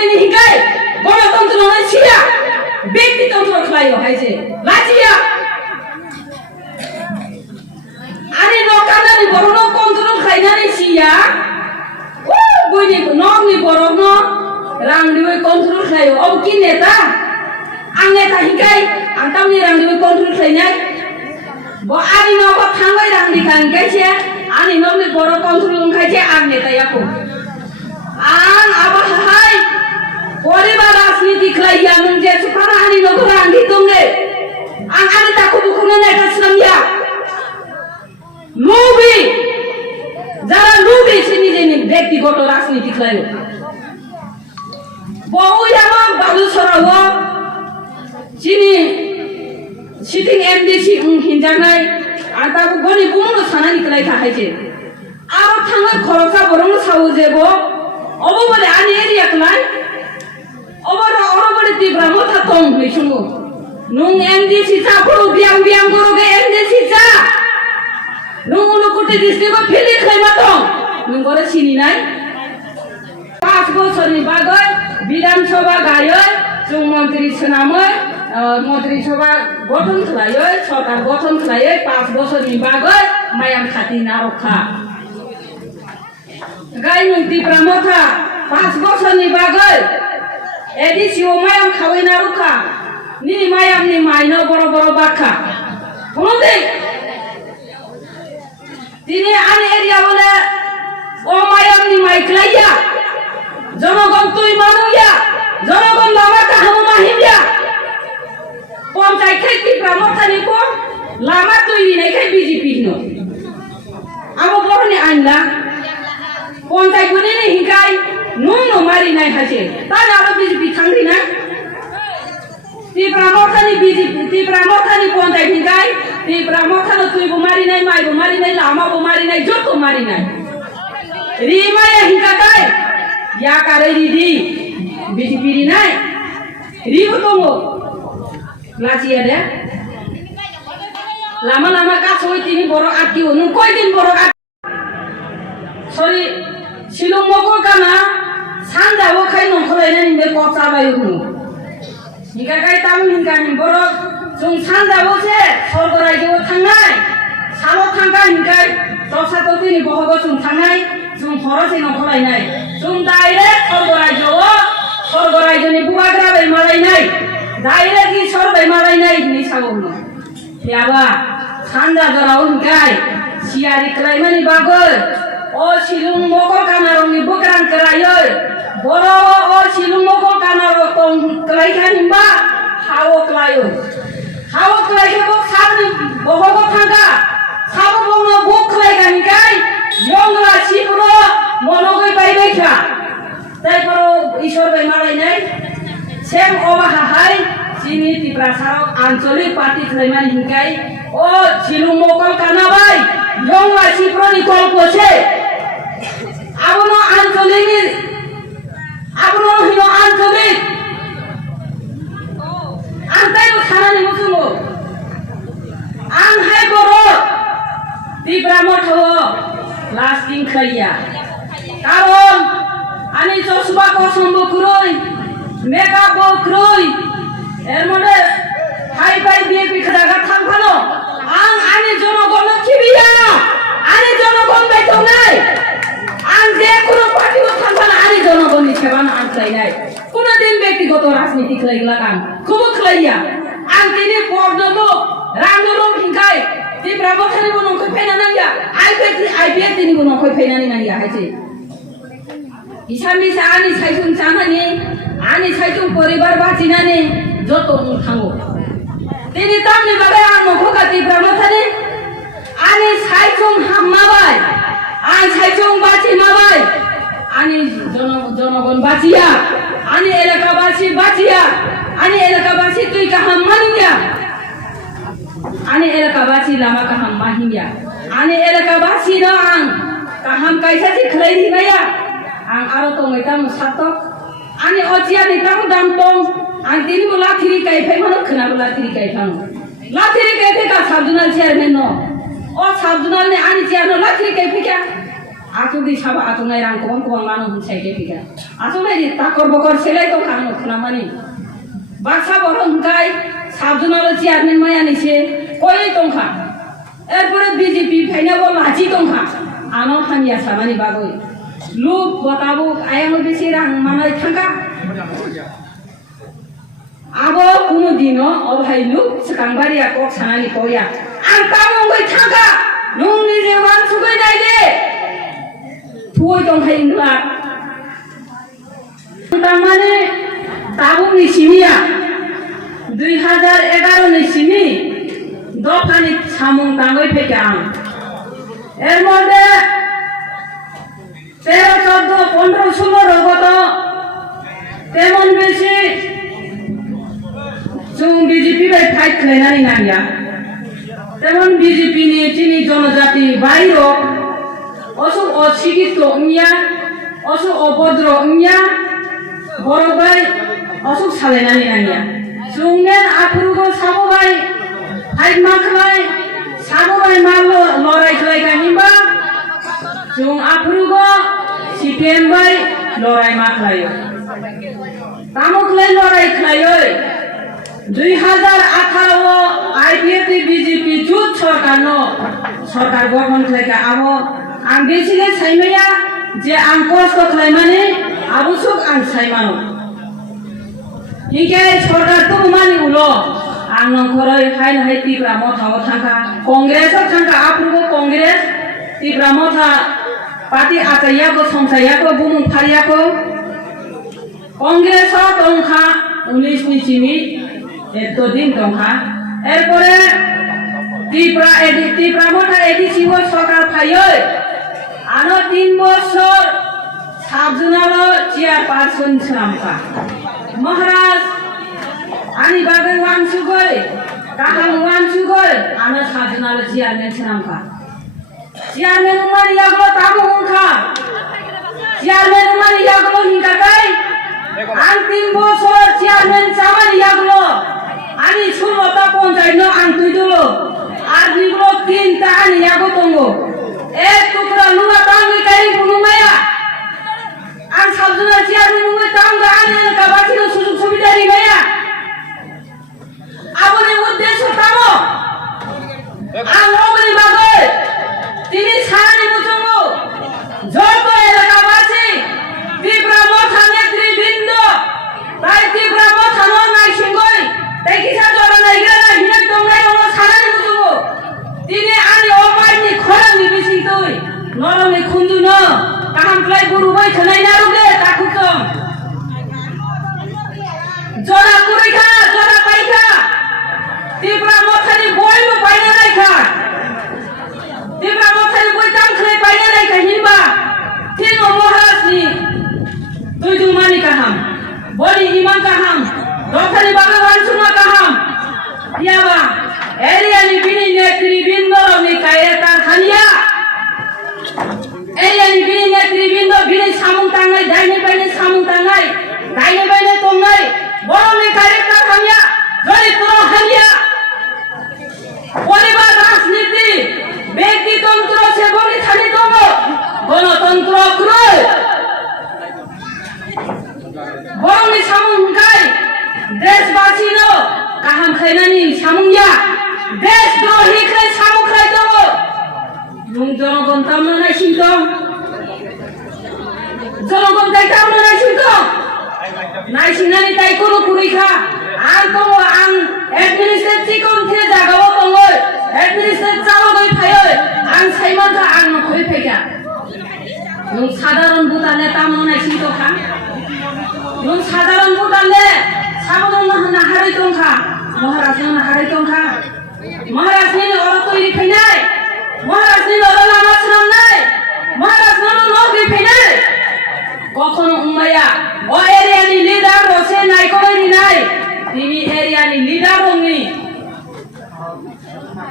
তিনি হিকাই গণতন্ত্র নয় ছিয়া ব্যক্তিতন্ত্র খাইও হাইছে লাচিয়া আরে নকানানি বড় কন্ট্রোল খাইনানি ছিয়া ও বইনি নগনি বড় ন রাংদিওই কন্ট্রোল খাইও ও কি নেতা আং নেতা হিকাই আং তামনি রাংদিওই কন্ট্রোল খাইনাই ব আনি নব থাंबाय রাংদি খাইছে আনি নগনি বড় কন্ট্রোল খাইছে আং নেতা ইয়াকো आं आबा हाय परिवार राजनीति खलाइया नों जे सुखाना हानि नगरा आंदि दंगे आं आनि ताखौ बुखुनो नायगासिनोया लुबि যারা লুবি সে নিজে ব্যক্তিগত রাজনীতি খলাইও বহু यामा बालु सराव जिनि सिटिं एमडीसी हिनजानाय आं ताखौ गनि बुंनो सानानि खलाइ थाखायसे आरो थाङो खरसा बरं सावो जेबो अबो बले आनि एरिया खलाय अबो बले तिब्रा मथा तंग हैसुङो नुं एमडीसी जाफोरो बियां बियां गरोगे एमडीसी जा नुं उनुकुटि डिस्ट्रिक्टआव फिलि खैमा दं नुं गरे सिनिनाय 5 बोसोरनि बागै विधानसभा गायै जों मन्त्रि सोनामै मन्त्रि सभा गठन खलायै सरकार गठन खलायै 5 बोसोरनि बागै मायाम खाति नारखा गाय नों तिब्रा मथा 5 बोसोरनि बागै एडिसिओ मायाम खावै नारखा नि मायामनि माइनो बड़ बड़ बाखा बुंदे दिनै आन एरिया बले ओ मायामनि माइख्लाइया जनगण तुई मानुया जनगण लामा काहाम माहिया पंचायत तिब्रा मथानि को लामा तुई नायखाय बीजेपी नो आबो बरनि आइनला पंचायत नि हिकाय नुनो मारि नाय हाजे ताना आरो बीजेपी थांरि ना तिब्रा मथानि बीजेपी तिब्रा मथानि पंचायत हिकाय तिब्रा मथानो तुइबो मारि नाय माइबो मारि नाय लामाबो मारि नाय जतो मारि नाय रिमाया हिकाय या कारे रिदि बीजेपी रि नाय रिबो दङो लाचिया दे लामा लामा कासोय तिनि बर आटि नु कय दिन बर सरि शिलं मको काना सानजाबो खाय नखलायनानै बे कचाबाय नु हिकाय ताम हिकानि बर जों सानजाबो से सरग रायजोआव थांनाय सालो थांगा हिकाय दसातो तिनि बहगो जों थांनाय जों हरसे नखलायनाय जों डाइरेक्ट सरग रायजोनि बुवाग्राबाय मालायनाय डाइरेक्ट इ सरबाय मालायनाय नि सावनो याबा सानजा जराव हिकाय सियारि खलायमानि बागै ओ शिलं मको कानारंनि बग्रान करायै बर ओ शिलं मको कानारो तंग खलायखानिबा हाव खलायो हाव खलायखो साबनि बहगो थांगा साबो बंनो बक खलायखानिकाय यंगला सिपुरो मनगै बायबायखा ताइपरो ईश्वर बाय मालायनाय सेम अबाहाय जिनि तिब्रा साराव आঞ্চলিক पार्टी खलायमानि हिकाय ओ शिलं मको कानाबाय यंगला सिपुरोनि गल्पसे आबनो आঞ্চলিক आबनो हिनो आঞ্চলিক आंतायबो खानानि मुसुङो आं हाय बर तिब्रा मथो लास्टिं खैया कारण आनि चसबा कसमबो खुरै मेकआपबो खुरै एर मने हाय बाय बीजेपी खदागा थांफानो आं आनि जनगण खिबिया आनि जनगण बाय दंनाय आं जे कोनो पार्टीखौ थांफानो आनि जनगणनि सेबानो आंख्लायनाय कोनो दिन व्यक्तिगत राजनीति खलायग्ला आं खौबो खलाया आं दिनै पडनोबो रांनोबो हिंखाय तिब्रा मथानिबो नंखै फैना नांया आइपिएस दिनैबो नंखै फैनानै नांया हायसे इसामिसा आनि सायसुं जानानै आनि सायसुं परिबार बाजिनानै जत थाङो दिनै तामनि बागै आं नंखौ तिब्रा मथानि आनि सायसुं हाममाबाय आं सायसुं बाजि माबाय आनि जनगण बाजिया आनि एलाकाबासि बाजिया आनि एलाकाबासि तुइ काहाम मानिया आनि एलाकाबासि लामा काहाम माहिया आनि एलाकाबासि न आं काहाम कायसासि खलायनिबाया आं आरो तंगैताम सातक आनि अजिया निताम दाम तंग आं दिनबो लाथिरि कायफाय मानो खोनाबो लाथिरि कायफां लाथिरि कायफाय का साबजुनाल चेयारमेन न ओ साबजुनाल ने आनि चेयारनो लाथिरि कायफाय क्या Aku di sahabat aku ngai rang kong manu saya kepika. Aku ngai takor bokor selai to kan khuna mani. Baksa borong kai sabjuna lo ciar nen maya nise koi tongkha. Erpore BJP Paina bo laji tongkha. Ano hamia samani bagoi. Lu botabu ayam besi rang manai thangka. Abo kuno dino obhai lu sekang baria kok sanani koya. Angkamu ngoi thangka. Nung ni jewan sugoi dai de. Tuoi tongkha ingla. Tamane tabu ni simia 2011 ni simi dofani samung tangoi pekang er modde 13 14 15 16 রগত তেমন বেশি जों BJP by fight খাইনানি Nanga তেমন BJP ni chini জনজাতি বাইরো অসু অশিক্ষিত ইয়া অসু অভদ্র ইয়া বড়বাই অসুখ সালাইনানি নাঙ্গা जोंनेन आफुरुगो साबोबाय फाइट माखलाय साबोबाय मालो लड़ाई खलायगा हिमबा जों आफुरुगो CPM बाय लड़ाई माखलायो तामुखलाय लड़ाई खलायो 2018 IPF BJP जुट सरकार गठन खलायगा आबो आं बेसिले साइमाया जे आं कष्ट खलायमाने आबो सुख आं साइमानो Hingga सरकार तो मानि उलो आं नखरै हाय तिप्रा मथाव थांखा कांग्रेस थांखा आफुरगो कांग्रेस तिप्रा मथा पार्टी आचायाको संसायाको बुमुं फारियाको कांग्रेस तंखा 19 नि चिनि एतो दिन तंखा एरपरे तिप्रा मथा एडिसिबो सरकार फायो आनो 3 বছর साबजुनालो चेयारपारसन छरामखा Maharaj, ani bagai wan sugoi, kahang wan sugoi, ana sajana le ciarmen senamka. Ciarmen umari Yagulo tamu ungka, ciarmen umari Yagulo hingga kai, antim bosor ciarmen samani Yagulo, ani sulota ponjai no antui dulu, ardi Yagulo tinta ani Yagulo tunggu, tukra lupa tangi kai punumaya. Ang sabjuna ciarmen umai tangga ani kabati no susuk subidari maya. Abone uddesho tamo. Ang ogni bagoy. Tini sarani mutungu. Joto elakabasi. Tipra motha netribindo. Tai tipra motha no nai singoi. Tai kisa jora nai gara hinak tongai ono sarani mutungu. Tini ani omai ni khorang ni bisitoi. Norong ni khundu no. Kaham klai guru bai thanai naruge takutong. Jora kurikha, Jora paikha. Tipra Mothani boy mo Paina naikha. Tipra Mothani boy tam khlai Paina naikha hinba. Tino Maharaj ni tuidu mani kaham. Boni imam kaham. Dothani bhagavan suma kaham. Yaba area ni bini netri bindo ni kaeta khania. Area ni bini netri bindo bini samung tangai daine baine samung tangai. Daine baine tongai. Borong ni kareta khania. Jori toro khania. পরিবার রাজনীতি ব্যক্তিতন্ত্র সে বলি Thani তম গণতন্ত্র ক্রয় বরং সামুঙ্গাই দেশবাসী no কাহাম খাইনানি সামুঙ্গা দেশ দ্রোহী খাই সামু খাই তম নুং জনগণ তামনা নাই সিন্ত জনগণ তাই তামনা নাই সিন্ত নাই সিনানি তাই কোনো কুড়িখা আং তম আং administrative চিকন থে জাগাও তঙ্গই administrative চালগই ফায়ই আং সাইমানকা আং নখই ফেকা নুং সাধারণ বুতানে তামনাই সিন্তখা নুং সাধারণ বুতানে সাবদন না হারাই তংখা মহারাজ না হারাই তংখা মহারাজ ni অর তৈরি ফেনাই মহারাজ ni অর লামা শ্রম নাই মহারাজ না নগরি ফেনাই কখনো উম্মায়া ও এরিয়া ni লিডার বসে নাই কই নাই তিনি এরিয়া ni লিডার হংনি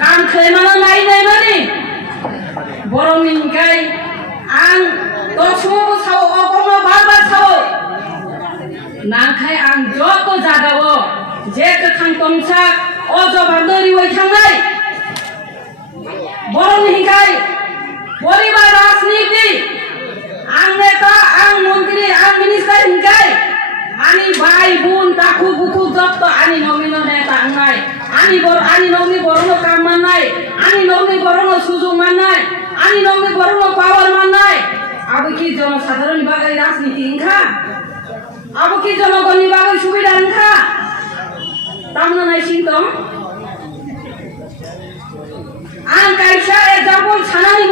কাম খাইমানা নাই নাই মানি বরং নিকাই আং দশমো সাও অকনো বারবার সাও নাখাই আং যত জাগাও যে কথাং তংসাক অজবাদরি ওই থাংনাই বরং নিকাই পরিবার রাজনীতি আং নেতা আং মন্ত্রী আং minister হিংকাই ani bai bun taku buku dokto ani nomino neta angai ani nomni borono kam manai ani nomni borono sujug manai ani nomni borono power manai abu ki jono sadharon bagai rajniti ingkha abu ki jonogoni bagai subida ingkha tamna nai sintong ang kaisa example sanani